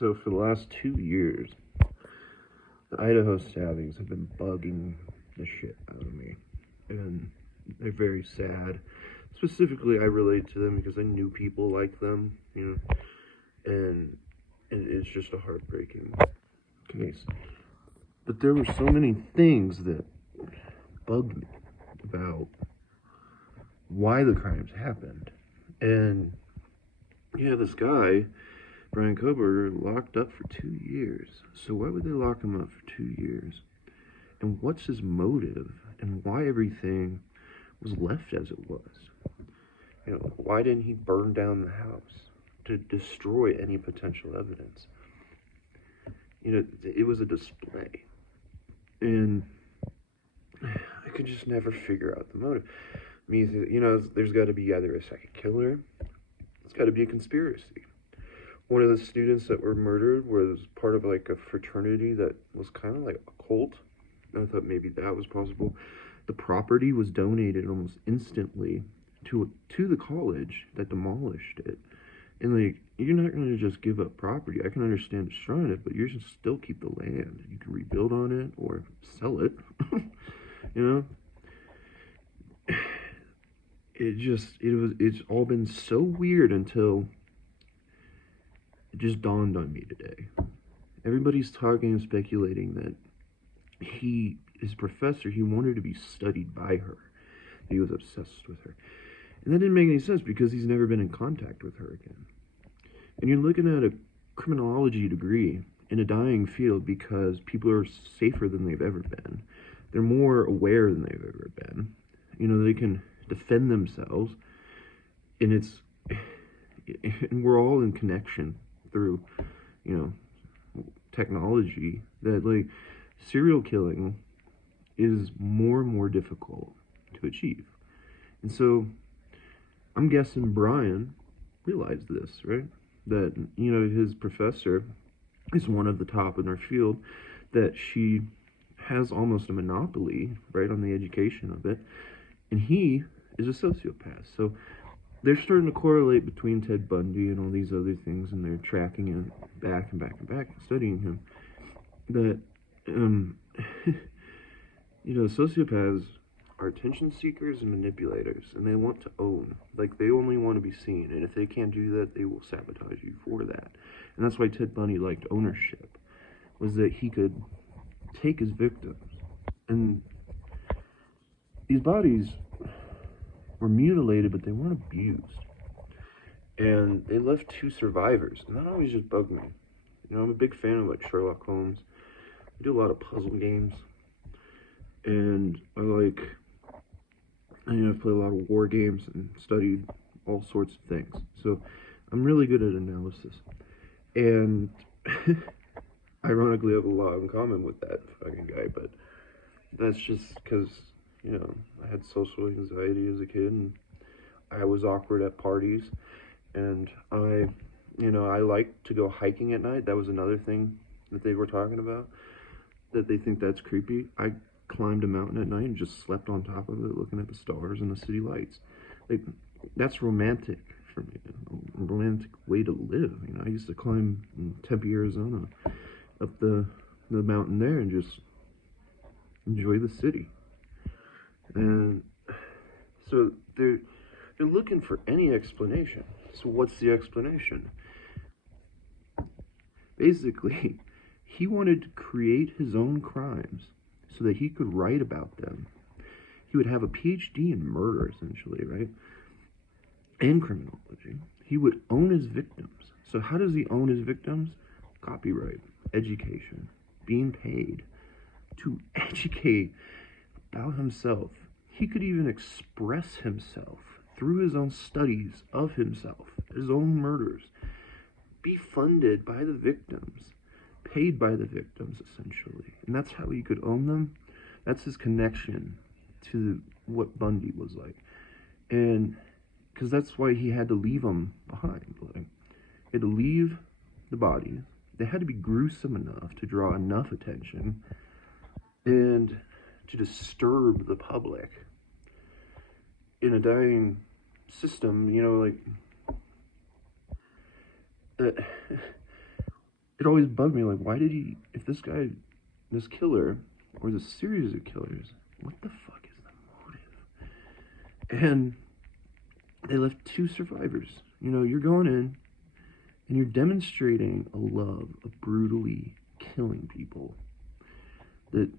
So for the last 2 years, the Idaho stabbings have been bugging the shit out of me. And they're very sad. Specifically, I relate to them because I knew people like them, and it's just a heartbreaking case. But there were so many things that bugged me about why the crimes happened. And this guy, Brian Kohberger, locked up for 2 years. So why would they lock him up for 2 years? And what's his motive? And why everything was left as it was? Why didn't he burn down the house to destroy any potential evidence? It was a display. And I could just never figure out the motive. I mean, there's got to be either a second killer, it's got to be a conspiracy. One of the students that were murdered was part of like a fraternity that was kind of like a cult. I thought maybe that was possible. The property was donated almost instantly to the college that demolished it. And like, you're not going to just give up property. I can understand destroying it, but you should still keep the land. You can rebuild on it or sell it. It's all been so weird until it just dawned on me today. Everybody's talking and speculating that his professor, he wanted to be studied by her. He was obsessed with her. And that didn't make any sense because he's never been in contact with her again. And you're looking at a criminology degree in a dying field because people are safer than they've ever been. They're more aware than they've ever been. They can defend themselves. And and we're all in connection through, technology, that like serial killing is more and more difficult to achieve. And so I'm guessing Brian realized this, right? That, his professor is one of the top in our field, that she has almost a monopoly, right, on the education of it. And he is a sociopath. So they're starting to correlate between Ted Bundy and all these other things, and they're tracking it back and back and back, studying him. That, sociopaths are attention seekers and manipulators, and they want to own. Like, they only want to be seen, and if they can't do that, they will sabotage you for that. And that's why Ted Bundy liked ownership, was that he could take his victims. And these bodies were mutilated, but they weren't abused. And they left 2 survivors, and that always just bugged me. I'm a big fan of, like, Sherlock Holmes. I do a lot of puzzle games, and I've played a lot of war games and studied all sorts of things. So I'm really good at analysis. And ironically, I have a lot in common with that fucking guy, but that's just because, I had social anxiety as a kid, and I was awkward at parties, and I like to go hiking at night. That was another thing that they were talking about, that they think that's creepy. I climbed a mountain at night and just slept on top of it, looking at the stars and the city lights. Like, that's romantic for me, a romantic way to live. I used to climb in Tempe, Arizona, up the mountain there and just enjoy the city. And so they're looking for any explanation. So what's the explanation? Basically, he wanted to create his own crimes so that he could write about them. He would have a PhD in murder, essentially, right? And criminology. He would own his victims. So how does he own his victims? Copyright, education, being paid to educate about himself. He could even express himself through his own studies of himself, his own murders, be funded by the victims, paid by the victims, essentially. And that's how he could own them. That's his connection to what Bundy was like. And because that's why he had to leave them behind. Like, he had to leave the bodies. They had to be gruesome enough to draw enough attention and to disturb the public in a dying system, it always bugged me, like, why did he, if this guy, this killer, or this series of killers, what the fuck is the motive? And they left 2 survivors. You know, you're going in, and you're demonstrating a love of brutally killing people that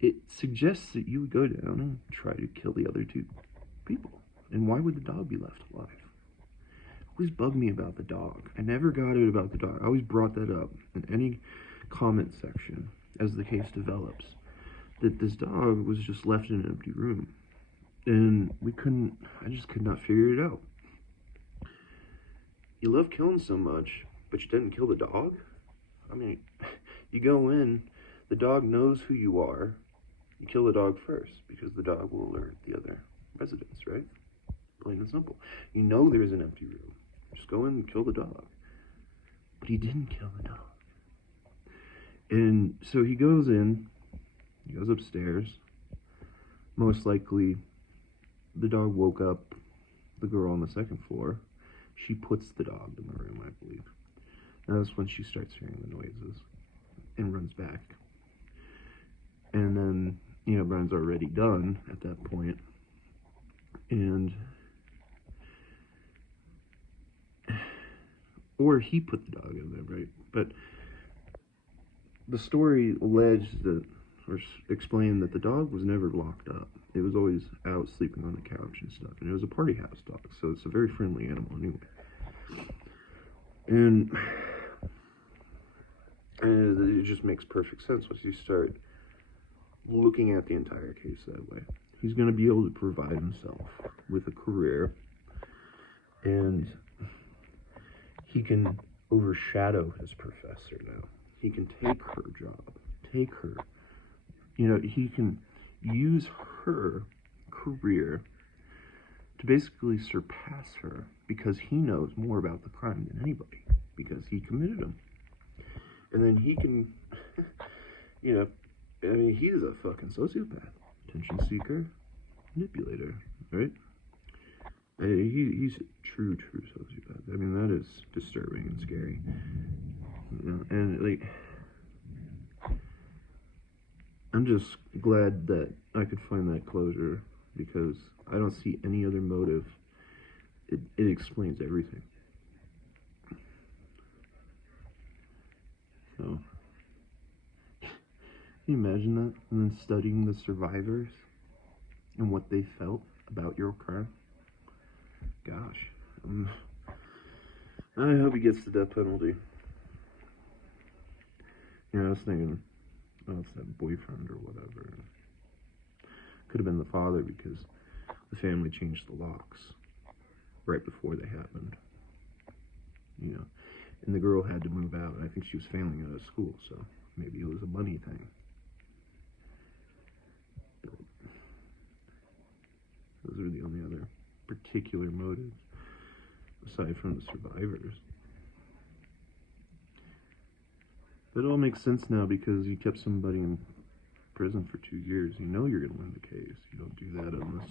it suggests that you would go down and try to kill the other 2 people. And why would the dog be left alive? It always bugged me about the dog. I never got it about the dog. I always brought that up in any comment section as the case develops, that this dog was just left in an empty room. And I just could not figure it out. You love killing so much, but you didn't kill the dog? I mean, you go in, the dog knows who you are, you kill the dog first, because the dog will alert the other residents, right? Plain and simple. You know there's an empty room. Just go in and kill the dog. But he didn't kill the dog. And so he goes in, he goes upstairs. Most likely, the dog woke up the girl on the 2nd floor. She puts the dog in the room, I believe. And that's when she starts hearing the noises and runs back. And then, you know, Brian's already done at that point. And, or he put the dog in there, right? But the story alleged that, or explained that the dog was never locked up. It was always out sleeping on the couch and stuff. And it was a party house dog, so it's a very friendly animal anyway. And it just makes perfect sense once you start looking at the entire case that way. He's going to be able to provide himself with a career, and he can overshadow his professor now. He can take her job, take her, you know, he can use her career to basically surpass her, because he knows more about the crime than anybody, because he committed them. And then he can, you know, I mean, he's a fucking sociopath, attention seeker, manipulator, right? He's a true sociopath. I mean, that is disturbing and scary. You know, and like, I'm just glad that I could find that closure, because I don't see any other motive. It explains everything. So, can you imagine that? And then studying the survivors and what they felt about your crime? Gosh. I hope he gets the death penalty. You know, I was thinking, oh, it's that boyfriend or whatever. Could have been the father, because the family changed the locks right before they happened. You know, and the girl had to move out. I think she was failing out of school, so maybe it was a money thing. But those are the only other particular motives aside from the survivors. That all makes sense now, because you kept somebody in prison for 2 years. You know you're going to win the case. You don't do that unless,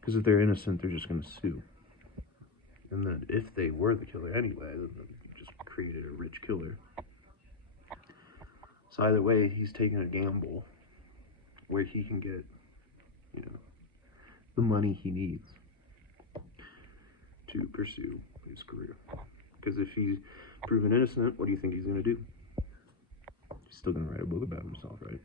because if they're innocent, they're just going to sue. And that if they were the killer anyway, then you just created a rich killer. So either way, he's taking a gamble where he can get, you know, the money he needs to pursue his career. Because if he's proven innocent, what do you think he's going to do? He's still going to write a book about himself, right?